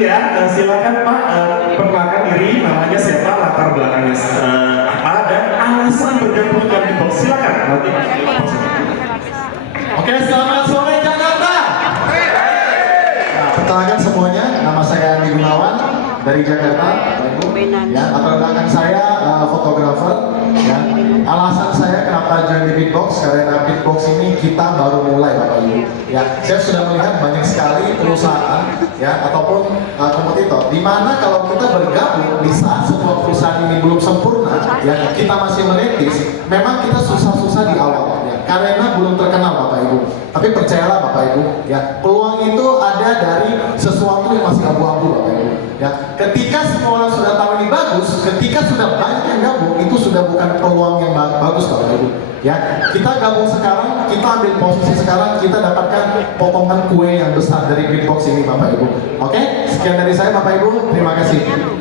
Iya, silakan Pak, perkenalkan diri, namanya siapa, latar belakangnya apa, dan alasan bergabung dengan Beatbox. Silakan. Nanti Oke, selamat sore Jakarta. Nah, perkenalkan semuanya, nama saya Andi Gunawan dari Jakarta, Bapak Ibu. Ya, latar belakang saya fotografer. Ya, alasan saya kenapa join di Beatbox karena Beatbox ini kita baru mulai, Bapak Ibu. Ya, saya sudah melihat banyak sekali perusahaan, ya, ataupun kompetitor. Di mana kalau kita bergabung di saat sebuah perusahaan ini belum sempurna, ya, kita masih merintis. Memang kita susah-susah di awal, ya, karena belum terkenal, Bapak Ibu. Tapi percayalah, Bapak Ibu, ya, peluang itu ada dari sesuatu yang masih abu-abu, Bapak Ibu. Ya, ketika semua orang sudah tahu ini bagus, ketika sudah banyak yang gabung, itu sudah bukan peluang yang bagus, Bapak Ibu. Ya, kita gabung sekarang, kita ambil posisi sekarang, kita dapatkan potongan kue yang besar dari Beatbox ini, Bapak Ibu. Oke, sekian dari saya, Bapak Ibu. Terima kasih. Oke,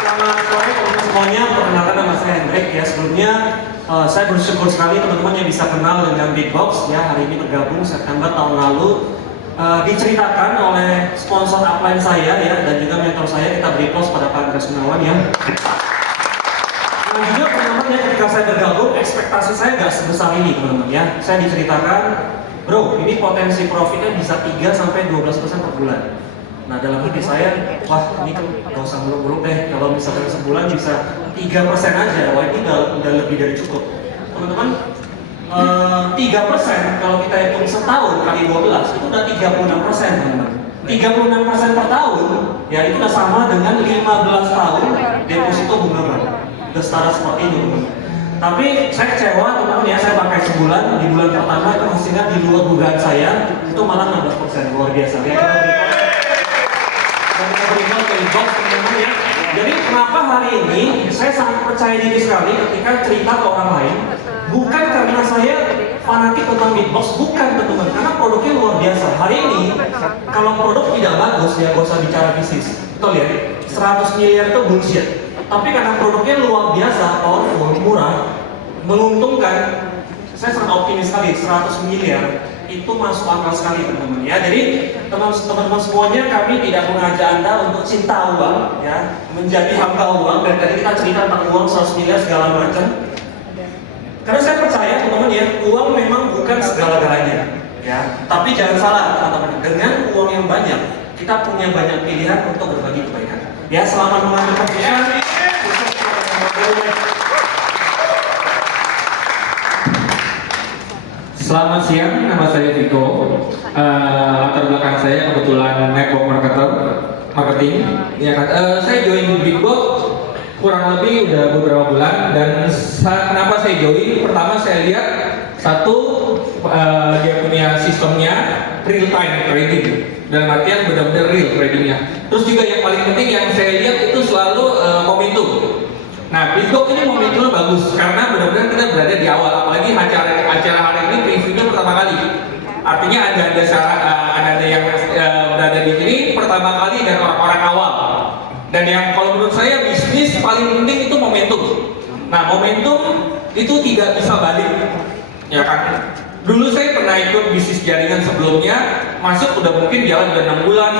selamat sore teman-teman semuanya. Perkenalkan nama saya Hendrik ya. Sebelumnya saya bersyukur sekali teman-teman yang bisa kenal dengan Beatbox ya. Hari ini bergabung September tahun lalu. Diceritakan oleh sponsor upline saya ya, dan juga mentor saya, kita beri plus pada Pak Andres Gunawan ya. Nah juga teman-teman ya, ketika saya bergabung, ekspektasi saya nggak sebesar ini teman-teman ya. Saya diceritakan, bro, ini potensi profitnya bisa 3-12% per bulan. Nah dalam hati saya, wah ini kan nggak usah muluk-muluk deh, kalau misalkan sebulan bisa 3% aja, wah ini udah lebih dari cukup. Teman-teman, 3% kalau kita hitung setahun kali 12 itu udah 36%, teman-teman. 36% per tahun, ya itu udah sama dengan 15 tahun deposito bunga bank. Udah setara seperti itu, teman-teman. Tapi saya kecewa, teman-teman ya, saya pakai sebulan, di bulan pertama itu hasilnya di luar dugaan saya, itu malah 16%, luar biasa. Ya, kita berikan ke Beatbox, teman-teman ya. Jadi kenapa hari ini saya sangat percaya diri sekali ketika cerita ke orang lain, bukan karena saya fanatik tentang Beatbox, bukan teman-teman, karena produknya luar biasa. Hari ini kalau produk tidak bagus ya gak usah bicara bisnis. Betul ya, 100 miliar itu bullshit. Tapi karena produknya luar biasa, powerful, murah, menguntungkan, saya sangat optimis sekali 100 miliar itu masuk akal sekali teman-teman ya. Jadi teman-teman semuanya, kami tidak mengajak Anda untuk cinta uang ya, menjadi hamba uang. Dan tadi kita cerita tentang uang 100 miliar segala macam. Karena saya percaya teman-teman ya, uang memang bukan segala-galanya ya. Tapi jangan salah teman-teman, dengan uang yang banyak kita punya banyak pilihan untuk berbagi kebaikan. Ya, selamat mengambil keputusan. Selamat siang, nama saya Viko. Latar belakang saya kebetulan network marketing. Ya kan? Saya join Beatbox kurang lebih udah beberapa bulan, dan kenapa saya join? Pertama saya lihat satu, dia punya sistemnya real time trading, dalam artian benar-benar real tradingnya. Terus juga yang paling penting yang saya lihat itu selalu momentum. Nah, Beatbox ini momentumnya bagus karena benar-benar kita berada di awal, apalagi acara hari ini previewnya pertama kali. Artinya ada yang berada di sini pertama kali dan orang-orang awal. Dan yang kalau menurut saya bisnis paling penting itu momentum. Nah, momentum itu tidak bisa balik, ya kan? Dulu saya pernah ikut bisnis jaringan sebelumnya, masuk udah mungkin jalan udah 6 bulan,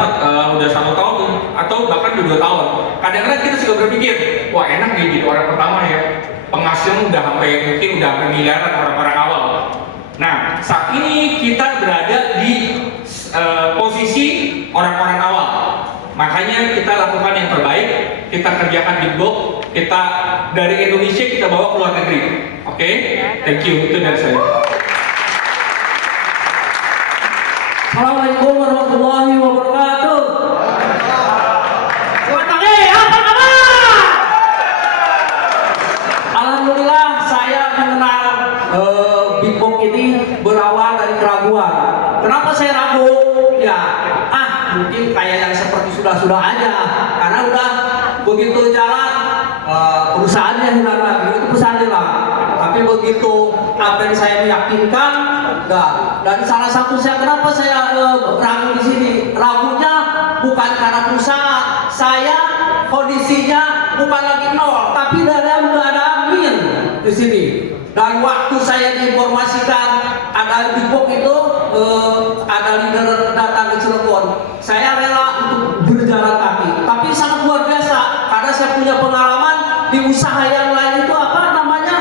udah 1 tahun, atau bahkan udah 2 tahun. Kadang-kadang kita suka berpikir, wah enak nih jadi orang pertama ya, penghasilan udah mungkin udah miliaran orang-orang awal. Nah, saat ini kita berada di posisi orang-orang awal. Makanya kita lakukan yang terbaik, kita kerjakan Beatbox, kita dari Indonesia kita bawa ke luar negeri. Oke? Thank you, itu dari saya. Assalamualaikum warahmatullahi wabarakatuh. Alhamdulillah saya mengenal Beatbox ini berawal dari keraguan. Kenapa saya ragu? Ya, mungkin kayak yang seperti sudah aja, karena udah begitu jalan perusahaannya hilang lagi, itu perusahaan hilang. Tapi begitu apa yang saya meyakinkan, dan salah satu kenapa saya ragu di sini, ragunya bukan karena perusahaan, saya kondisinya bukan lagi nol, tapi udah ada amin di sini. Dan waktu saya diinformasikan ada di Beatbox itu ada leader datang ke Cilegon, motor, saya rela untuk berjalan kaki. Tapi sangat luar biasa karena saya punya pengalaman di usaha yang lain itu apa namanya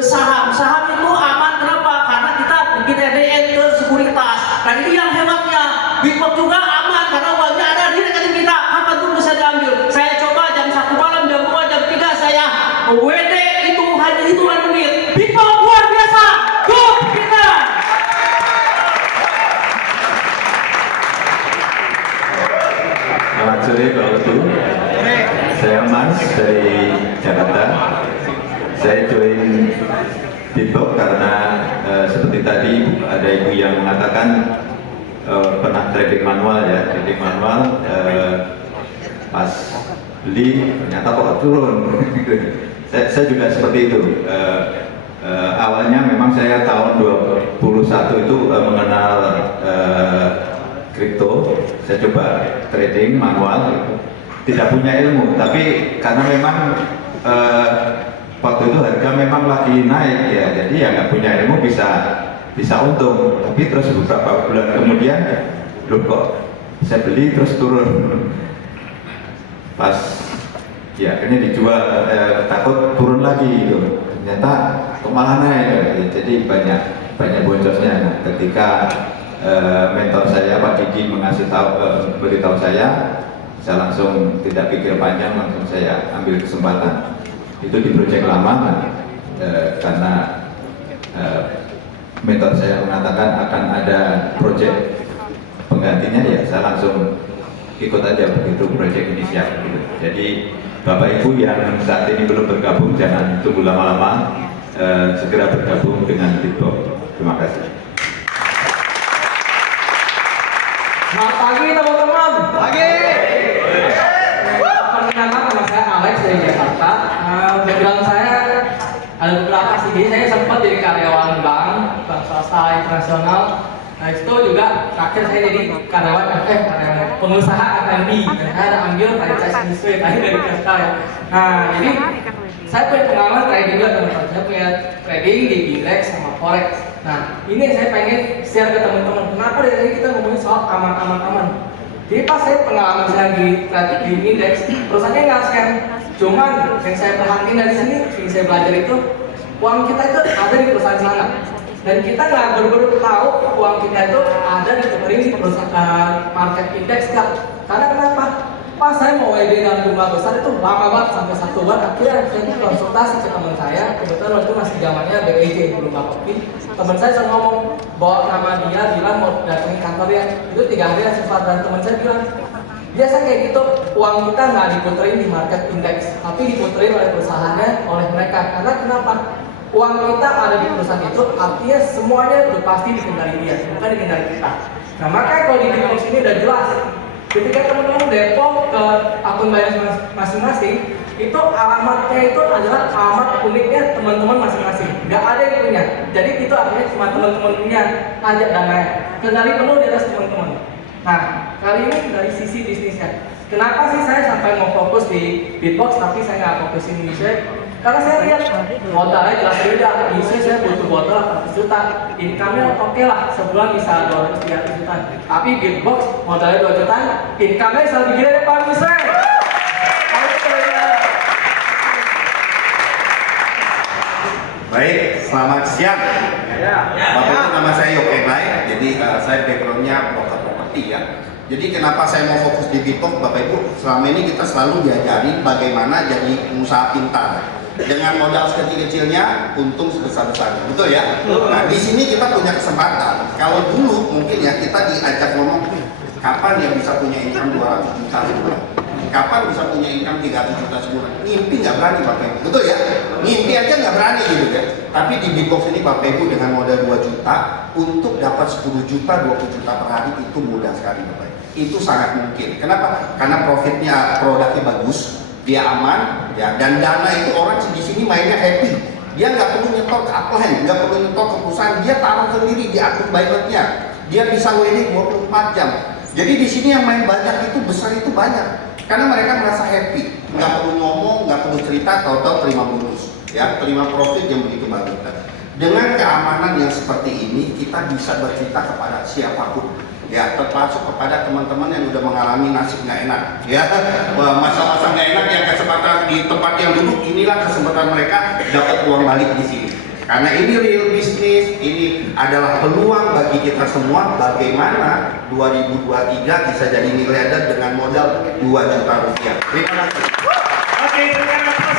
saham itu aman. Kenapa? Karena kita bikin RDN ke sekuritas. Dan ini yang hebatnya, Bitbox juga aman karena uangnya ada di rekening kita. Kapan pun bisa diambil. Saya coba jam 1 malam, jam 2, jam 3 saya WD itu hanya hitungan menit. Bitbox luar biasa. Go kita. Selamat sore Pak Utu. Saya Mas dari Jakarta. Saya join Bitbox karena seperti tadi ada ibu yang mengatakan pernah trading manual ya, pas beli ternyata kok turun. saya juga seperti itu. Awalnya memang saya tahun 21 itu mengenal kripto, saya coba trading manual, tidak punya ilmu, tapi karena memang waktu itu harga memang lagi naik ya, jadi ya nggak punya ilmu bisa untung, tapi terus beberapa bulan kemudian, loh kok saya beli terus turun, pas ya akhirnya dijual, takut turun lagi gitu, ternyata kok malah naik ya. Jadi banyak boncosnya. Nah, ketika mentor saya Pak Didi beritahu saya langsung tidak pikir panjang, langsung saya ambil kesempatan. Itu di proyek lama, karena mentor saya mengatakan akan ada proyek penggantinya, ya saya langsung ikut aja begitu proyek ini siap. Gitu. Jadi Bapak Ibu yang saat ini belum bergabung jangan tunggu lama-lama, segera bergabung dengan Bitbox. Terima kasih. Selamat pagi teman-teman. Pagi. Perkenalkan nama saya Alex dari Jakarta. Background saya ada beberapa sih. Jadi saya sempat jadi karyawan bank swasta internasional. Nah itu juga terakhir saya jadi karyawan pengusaha F&B. Dan saya ada ambil franchise industri tadi dari Jakarta ya. Nah jadi saya punya pengalaman trading juga teman-teman. Saya punya trading di indeks sama forex. Nah, ini yang saya pengen share ke teman-teman. Kenapa dari tadi kita ngomongin soal aman. Jadi pas saya pengalaman saya di trading di indeks, perusahaannya nggak scam. Cuman yang saya perhatiin dari sini, yang saya belajar itu, uang kita itu ada di perusahaan sana. Dan kita nggak benar-benar tahu uang kita itu ada di perusahaan market indeks nggak. Karena kenapa? Pas saya mau WD dalam jumlah besar itu lama banget sampai 1 bulan. Akhirnya saya konsultasi ke teman saya, kebetulan waktu itu masih zamannya BEJ belum Bakopi. Teman saya ngomong bawa nama dia, bilang mau datangin kantornya. Itu 3 hari sempat, dan teman saya bilang biasa kayak gitu, uang kita nggak diputerin di market index, tapi diputerin oleh perusahaannya, oleh mereka. Karena kenapa? Uang kita ada di perusahaan itu, artinya semuanya udah pasti dikendali dia, bukan dikendali kita. Nah makanya kalau di Bitbox ini udah jelas. Ketika teman-teman depot ke akun Binance masing-masing, itu alamatnya itu adalah alamat uniknya teman-teman masing-masing. Nggak ada yang punya. Jadi itu artinya cuma teman-teman punya aja dananya. Kendali penuh di atas teman-teman. Nah, kali ini dari sisi bisnisnya. Kenapa sih saya sampai mau fokus di Bitbox tapi saya nggak fokusin di share? Karena saya lihat modalnya jelas beda. Bisa saya butuh modal 100 juta, income-nya oke lah, sebulan bisa 200-300 juta. Tapi Bitbox modalnya 2 juta, income-nya bisa lebih gede Pak bisa. Baik, selamat siang. Bapak Ibu, nama saya Yoke Lai. Jadi saya background-nya broker properti ya. Jadi kenapa saya mau fokus di Bitbox, Bapak Ibu? Selama ini kita selalu diajari bagaimana jadi pengusaha pintar. Dengan modal sekecil-kecilnya, untung sebesar-besarnya, betul ya? Nah, di sini kita punya kesempatan. Kalau dulu mungkin ya kita diajak ngomong, kapan yang bisa punya income 200 juta sebulan? Kapan bisa punya income 300 juta sebulan? Mimpi nggak berani Bapak Ibu, betul ya? Mimpi aja nggak berani gitu ya. Tapi di Bitbox ini Bapak Ibu dengan modal 2 juta, untuk dapat 10 juta, 20 juta per hari itu mudah sekali Bapak Ibu. Itu sangat mungkin. Kenapa? Karena profitnya, produknya bagus, dia aman, ya, dan dana itu orang di sini mainnya happy. Dia nggak perlu nyetor ke upline, nggak perlu nyetor ke perusahaan, dia taruh sendiri di akun Binance-nya. Dia bisa WD 24 jam. Jadi di sini yang main banyak itu besar itu banyak, karena mereka merasa happy, nggak perlu ngomong, nggak perlu cerita, tahu-tahu terima bonus, ya, terima profit yang begitu bagus. Dengan keamanan yang seperti ini, kita bisa bercerita kepada siapapun. ya, termasuk kepada teman-teman yang udah mengalami nasib nggak enak, ya, masa-masa nggak enak yang kesempatan di tempat yang duduk, inilah kesempatan mereka dapat uang balik di sini. Karena ini real bisnis, ini adalah peluang bagi kita semua bagaimana 2023 bisa jadi miliarder dengan modal 2 juta rupiah. Terima kasih. Oke, terima kasih.